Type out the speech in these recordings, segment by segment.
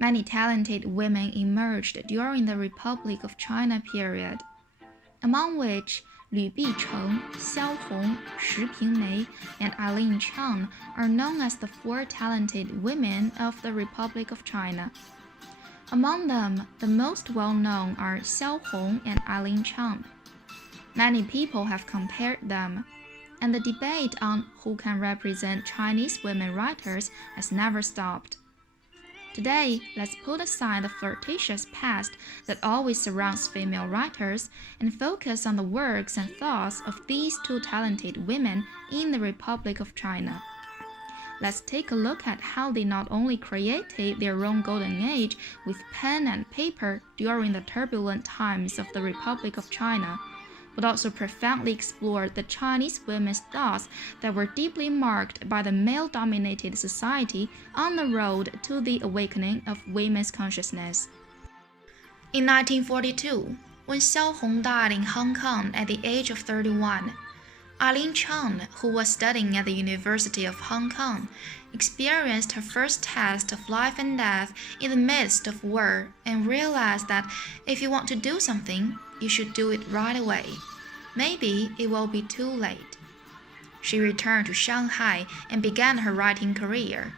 Many talented women emerged during the Republic of China period, among which Lu Bicheng, XiaoHong, Shi Pingmei, and Eileen Chang are known as the four talented women of the Republic of China. Among them, the most well-known are XiaoHong and Eileen Chang. Many people have compared them, and the debate on who can represent Chinese women writers has never stopped. Today, let's put aside the flirtatious past that always surrounds female writers and focus on the works and thoughts of these two talented women in the Republic of China. Let's take a look at how they not only created their own golden age with pen and paper during the turbulent times of the Republic of China, but also profoundly explored the Chinese women's thoughts that were deeply marked by the male-dominated society on the road to the awakening of women's consciousness. In 1942, when XiaoHong died in Hong Kong at the age of 31, Eileen Chang, who was studying at the University of Hong Kong, experienced her first test of life and death in the midst of war and realized that if you want to do something, you should do it right away. Maybe it will be too late. She returned to Shanghai and began her writing career.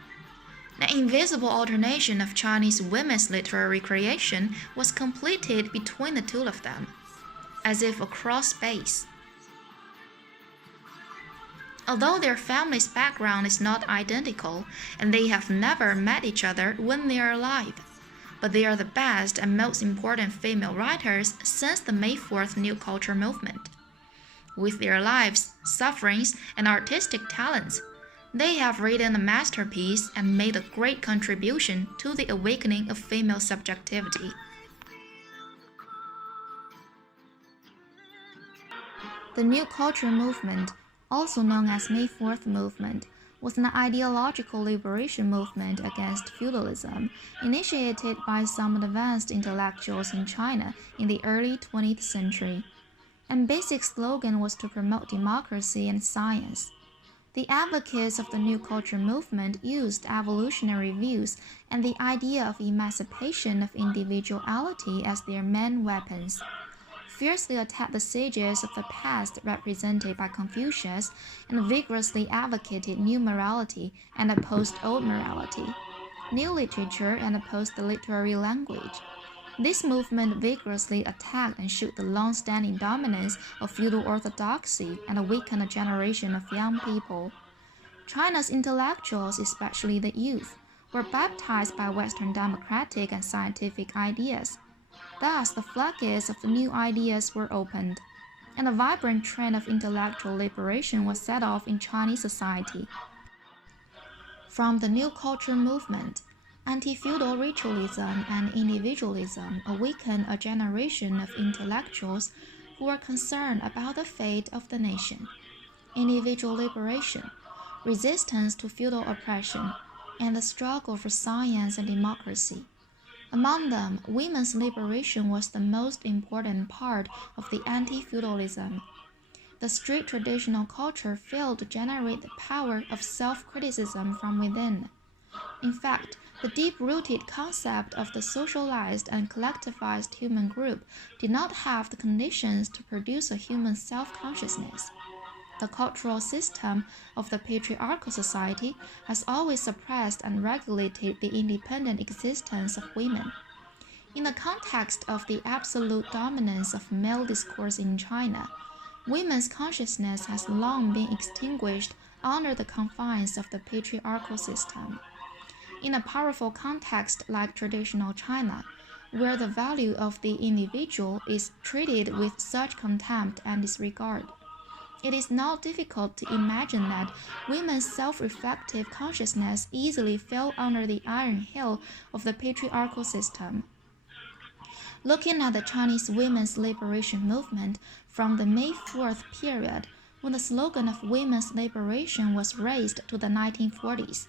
The invisible alternation of Chinese women's literary creation was completed between the two of them, as if across space. Although their family's background is not identical and they have never met each other when they are alive, but they are the best and most important female writers since the May 4th New Culture movement. With their lives, sufferings, and artistic talents, they have written a masterpiece and made a great contribution to the awakening of female subjectivity. The New Culture movement, also known as May 4th movement, was an ideological liberation movement against feudalism, initiated by some advanced intellectuals in China in the early 20th century. And basic slogan was to promote democracy and science. The advocates of the New Culture movement used evolutionary views and the idea of emancipation of individuality as their main weapons, fiercely attacked the sages of the past represented by Confucius, and vigorously advocated new morality and opposed old morality, new literature and opposed the literary language. This movement vigorously attacked and shook the long-standing dominance of feudal orthodoxy and awakened a generation of young people. China's intellectuals, especially the youth, were baptized by Western democratic and scientific ideas. Thus, the floodgates of the new ideas were opened, and a vibrant trend of intellectual liberation was set off in Chinese society. From the New Culture movement, anti-feudal ritualism and individualism awakened a generation of intellectuals who were concerned about the fate of the nation, individual liberation, resistance to feudal oppression, and the struggle for science and democracy. Among them, women's liberation was the most important part of the anti-feudalism. The strict traditional culture failed to generate the power of self-criticism from within. In fact, the deep-rooted concept of the socialized and collectivized human group did not have the conditions to produce a human self-consciousness. The cultural system of the patriarchal society has always suppressed and regulated the independent existence of women. In the context of the absolute dominance of male discourse in China, women's consciousness has long been extinguished under the confines of the patriarchal system. In a powerful context like traditional China, where the value of the individual is treated with such contempt and disregard, it is not difficult to imagine that women's self-reflective consciousness easily fell under the iron heel of the patriarchal system. Looking at the Chinese women's liberation movement from the May 4th period, when the slogan of women's liberation was raised to the 1940s,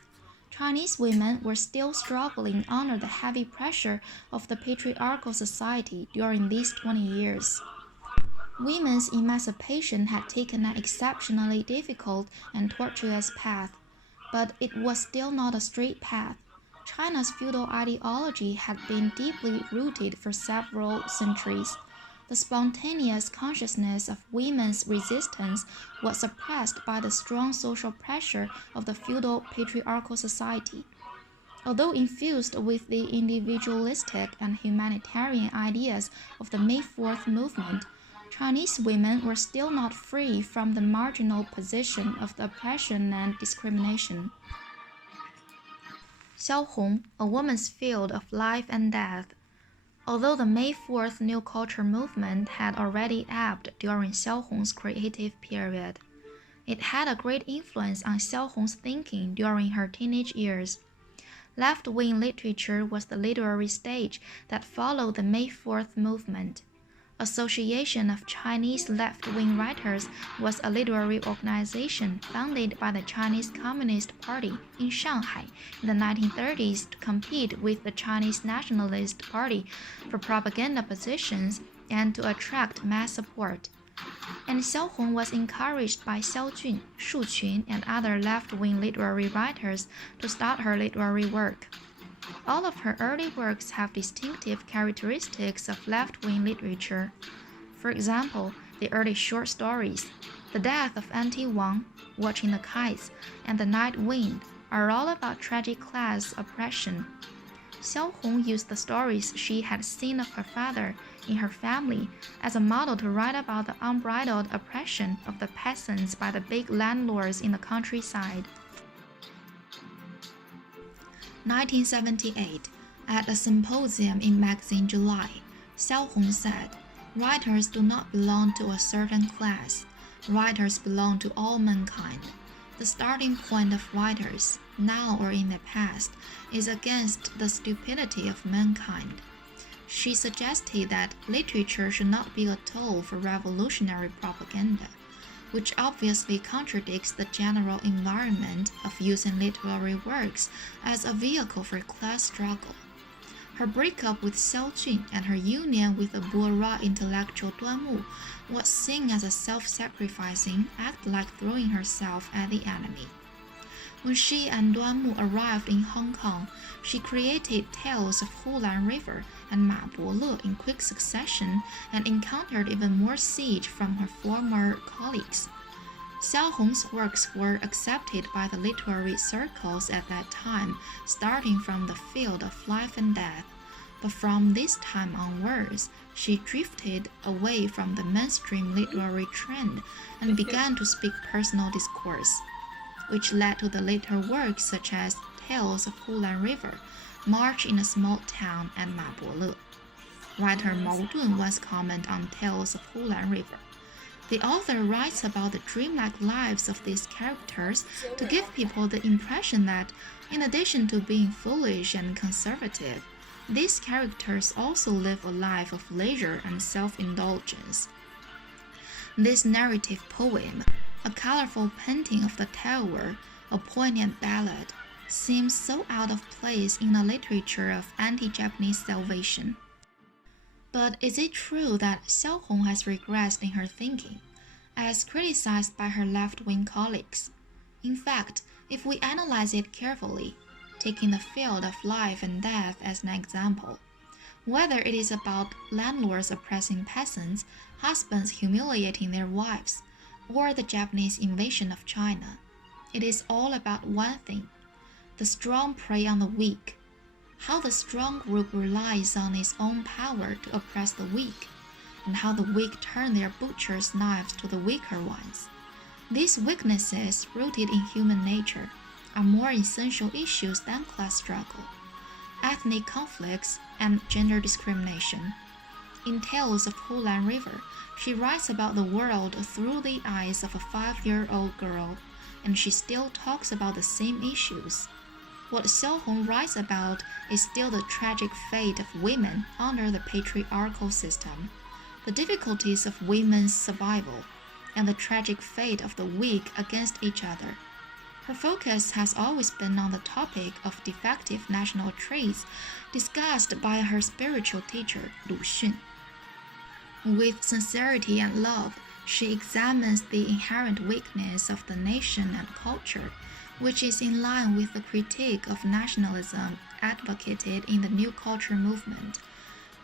Chinese women were still struggling under the heavy pressure of the patriarchal society during these 20 years. Women's emancipation had taken an exceptionally difficult and tortuous path, but it was still not a straight path. China's feudal ideology had been deeply rooted for several centuries. The spontaneous consciousness of women's resistance was suppressed by the strong social pressure of the feudal patriarchal society. Although infused with the individualistic and humanitarian ideas of the May 4th movement, Chinese women were still not free from the marginal position of the oppression and discrimination. XiaoHong, A Woman's Field of Life and Death. Although the May 4th New Culture movement had already ebbed during XiaoHong's creative period, it had a great influence on XiaoHong's thinking during her teenage years. Left-wing literature was the literary stage that followed the May 4th movement. Association of Chinese left-wing writers was a literary organization founded by the Chinese Communist Party in Shanghai in the 1930s to compete with the Chinese Nationalist Party for propaganda positions and to attract mass support. And XiaoHong was encouraged by Xiaojun, Shuqun, and other left-wing literary writers to start her literary work. All of her early works have distinctive characteristics of left-wing literature. For example, the early short stories, The Death of Auntie Wang, Watching the Kites, and The Night Wind are all about tragic class oppression. XiaoHong used the stories she had seen of her father in her family as a model to write about the unbridled oppression of the peasants by the big landlords in the countryside. 1978, at a symposium in Magazine July, XiaoHong said, "Writers do not belong to a certain class. Writers belong to all mankind. The starting point of writers, now or in the past, is against the stupidity of mankind." She suggested that literature should not be a tool for revolutionary propaganda, which obviously contradicts the general environment of using literary works as a vehicle for class struggle. Her breakup with Xiaojun and her union with the bourgeois intellectual Duanmu was seen as a self-sacrificing act like throwing herself at the enemy. When she and Duanmu arrived in Hong Kong, she created tales of Hulan River and Ma Bole in quick succession and encountered even more siege from her former colleagues. XiaoHong's works were accepted by the literary circles at that time, starting from the field of life and death. But from this time onwards, she drifted away from the mainstream literary trend and began to speak personal discourse, which led to the later works such as Tales of Hulan River, March in a Small Town, and Ma Bole. Writer Mao Dun once commented on Tales of Hulan River. The author writes about the dreamlike lives of these characters to give people the impression that, in addition to being foolish and conservative, these characters also live a life of leisure and self-indulgence. This narrative poem, a colorful painting of the terror, a poignant ballad, seems so out of place in a literature of anti-Japanese salvation. But is it true that XiaoHong has regressed in her thinking, as criticized by her left-wing colleagues? In fact, if we analyze it carefully, taking the field of life and death as an example, whether it is about landlords oppressing peasants, husbands humiliating their wives, or the Japanese invasion of China, it is all about one thing: the strong prey on the weak, how the strong group relies on its own power to oppress the weak, and how the weak turn their butcher's knives to the weaker ones. These weaknesses, rooted in human nature, are more essential issues than class struggle, ethnic conflicts, and gender discrimination. In Tales of Hulan River, she writes about the world through the eyes of a 5-year-old girl, and she still talks about the same issues. What XiaoHong writes about is still the tragic fate of women under the patriarchal system, the difficulties of women's survival, and the tragic fate of the weak against each other. Her focus has always been on the topic of defective national traits discussed by her spiritual teacher, Lu Xun. With sincerity and love, she examines the inherent weakness of the nation and culture, which is in line with the critique of nationalism advocated in the New Culture movement.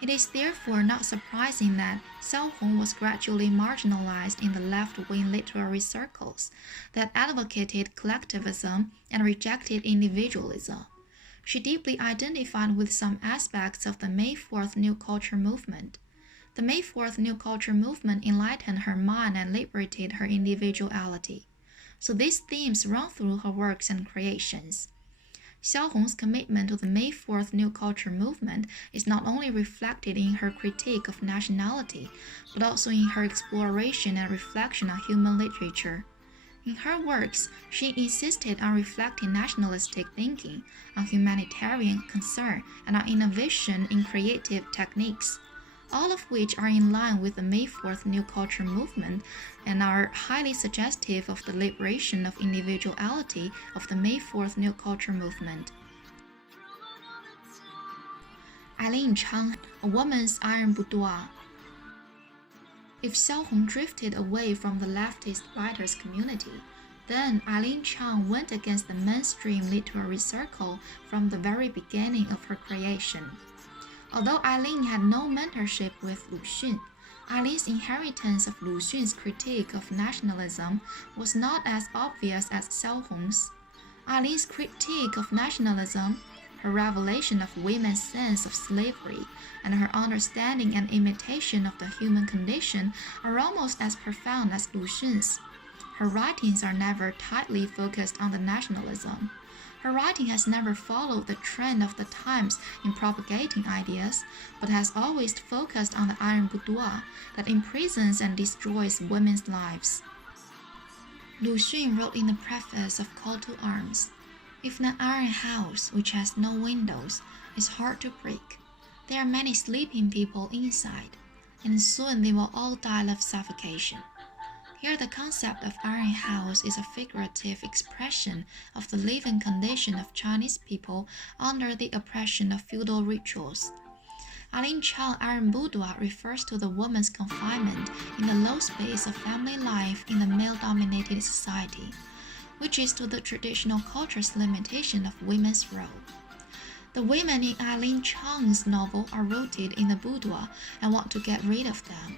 It is therefore not surprising that XiaoHong was gradually marginalized in the left-wing literary circles that advocated collectivism and rejected individualism. She deeply identified with some aspects of the May 4th New Culture movement. The May 4th New Culture movement enlightened her mind and liberated her individuality. So these themes run through her works and creations. XiaoHong's commitment to the May 4th New Culture movement is not only reflected in her critique of nationality, but also in her exploration and reflection on human literature. In her works, she insisted on reflecting nationalistic thinking, on humanitarian concern, and on innovation in creative techniques, all of which are in line with the May 4th New Culture movement and are highly suggestive of the liberation of individuality of the May 4th New Culture movement. Eileen Chang, A Woman's Iron Boudoir. If XiaoHong drifted away from the leftist writers' community, then Eileen Chang went against the mainstream literary circle from the very beginning of her creation. Although Eileen had no mentorship with Lu Xun, Eileen's inheritance of Lu Xun's critique of nationalism was not as obvious as XiaoHong's. Eileen's critique of nationalism, her revelation of women's sense of slavery, and her understanding and imitation of the human condition are almost as profound as Lu Xun's. Her writings are never tightly focused on the nationalism. Her writing has never followed the trend of the times in propagating ideas, but has always focused on the iron boudoir that imprisons and destroys women's lives. Lu Xun wrote in the preface of Call to Arms, "If an iron house which has no windows is hard to break, there are many sleeping people inside, and soon they will all die of suffocation." Here the concept of iron house is a figurative expression of the living condition of Chinese people under the oppression of feudal rituals. Eileen Chang's iron boudoir refers to the woman's confinement in the low space of family life in the male-dominated society, which is to the traditional culture's limitation of women's role. The women in Eileen Chang's novel are rooted in the boudoir and want to get rid of them,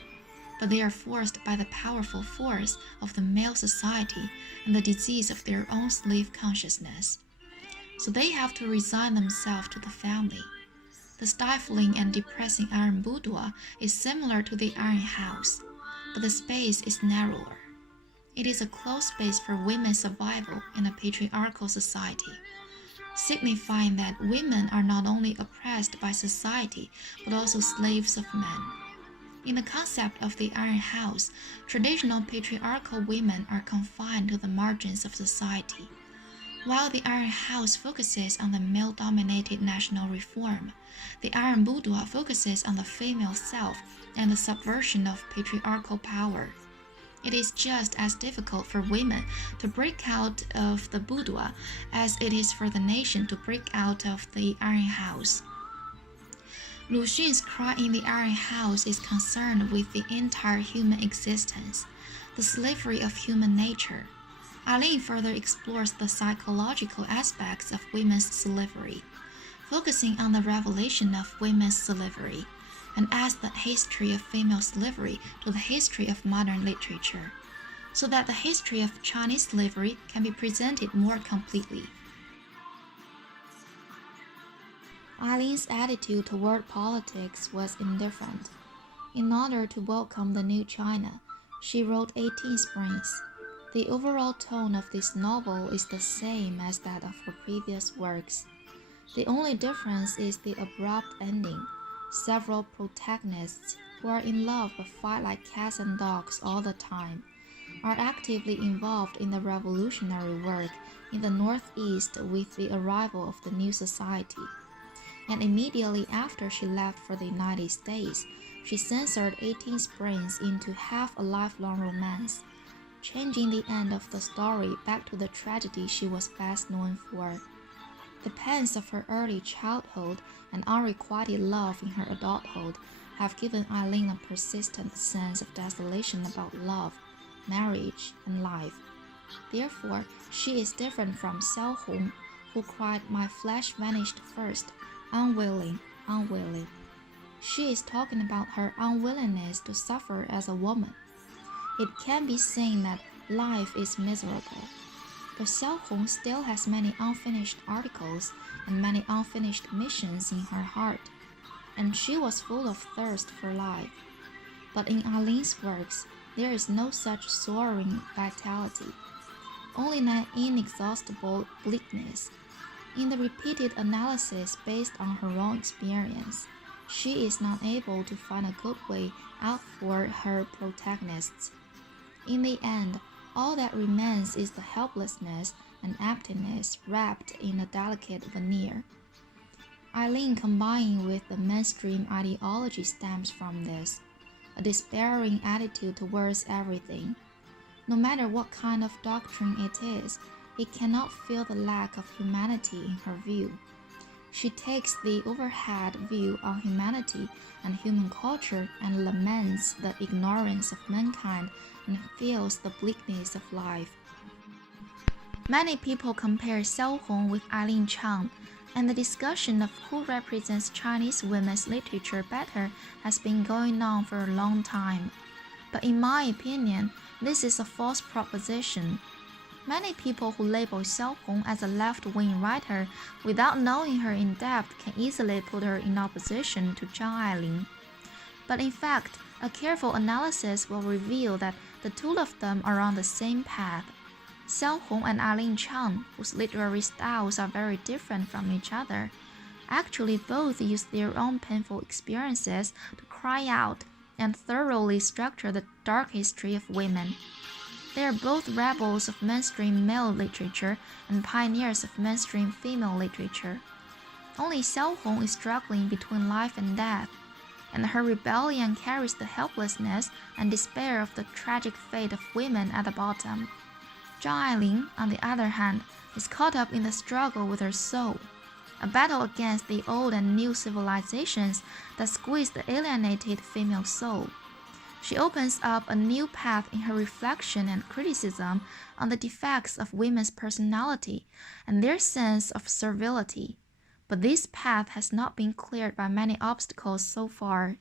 but they are forced by the powerful force of the male society and the disease of their own slave consciousness. So they have to resign themselves to the family. The stifling and depressing iron boudoir is similar to the iron house, but the space is narrower. It is a closed space for women's survival in a patriarchal society, signifying that women are not only oppressed by society, but also slaves of men. In the concept of the iron house, traditional patriarchal women are confined to the margins of society. While the iron house focuses on the male-dominated national reform, the iron boudoir focuses on the female self and the subversion of patriarchal power. It is just as difficult for women to break out of the boudoir as it is for the nation to break out of the iron house. Lu Xun's Cry in the Iron House is concerned with the entire human existence, the slavery of human nature. Eileen further explores the psychological aspects of women's slavery, focusing on the revelation of women's slavery, and adds the history of female slavery to the history of modern literature, so that the history of Chinese slavery can be presented more completely. Eileen's attitude toward politics was indifferent. In order to welcome the new China, she wrote 18 Springs. The overall tone of this novel is the same as that of her previous works. The only difference is the abrupt ending. Several protagonists who are in love but fight like cats and dogs all the time are actively involved in the revolutionary work in the Northeast with the arrival of the new society. And immediately after she left for the United States, she censored 18 Springs into half a lifelong romance, changing the end of the story back to the tragedy she was best known for. The pains of her early childhood and unrequited love in her adulthood have given Eileen a persistent sense of desolation about love, marriage, and life. Therefore, she is different from XiaoHong, who cried, "My flesh vanished first, unwilling, unwilling." She is talking about her unwillingness to suffer as a woman. It can be seen that life is miserable. But XiaoHong still has many unfinished articles and many unfinished missions in her heart, and she was full of thirst for life. But in Eileen's works, there is no such soaring vitality, only an inexhaustible bleakness. In the repeated analysis based on her own experience, she is not able to find a good way out for her protagonists. In the end, all that remains is the helplessness and emptiness wrapped in a delicate veneer. Eileen combining with the mainstream ideology stems from this, a despairing attitude towards everything. No matter what kind of doctrine it is, it cannot fill the lack of humanity in her view. She takes the overhead view on humanity and human culture and laments the ignorance of mankind and feels the bleakness of life. Many people compare XiaoHong with Eileen Chang, and the discussion of who represents Chinese women's literature better has been going on for a long time. But in my opinion, this is a false proposition. Many people who label XiaoHong as a left-wing writer without knowing her in depth can easily put her in opposition to Chang Eileen. But in fact, a careful analysis will reveal that the two of them are on the same path. XiaoHong and Eileen Chang, whose literary styles are very different from each other, actually both use their own painful experiences to cry out and thoroughly structure the dark history of women. They are both rebels of mainstream male literature and pioneers of mainstream female literature. Only XiaoHong is struggling between life and death, and her rebellion carries the helplessness and despair of the tragic fate of women at the bottom. Chang Eileen, on the other hand, is caught up in the struggle with her soul, a battle against the old and new civilizations that squeeze the alienated female soul. She opens up a new path in her reflection and criticism on the defects of women's personality and their sense of servility. But this path has not been cleared by many obstacles so far.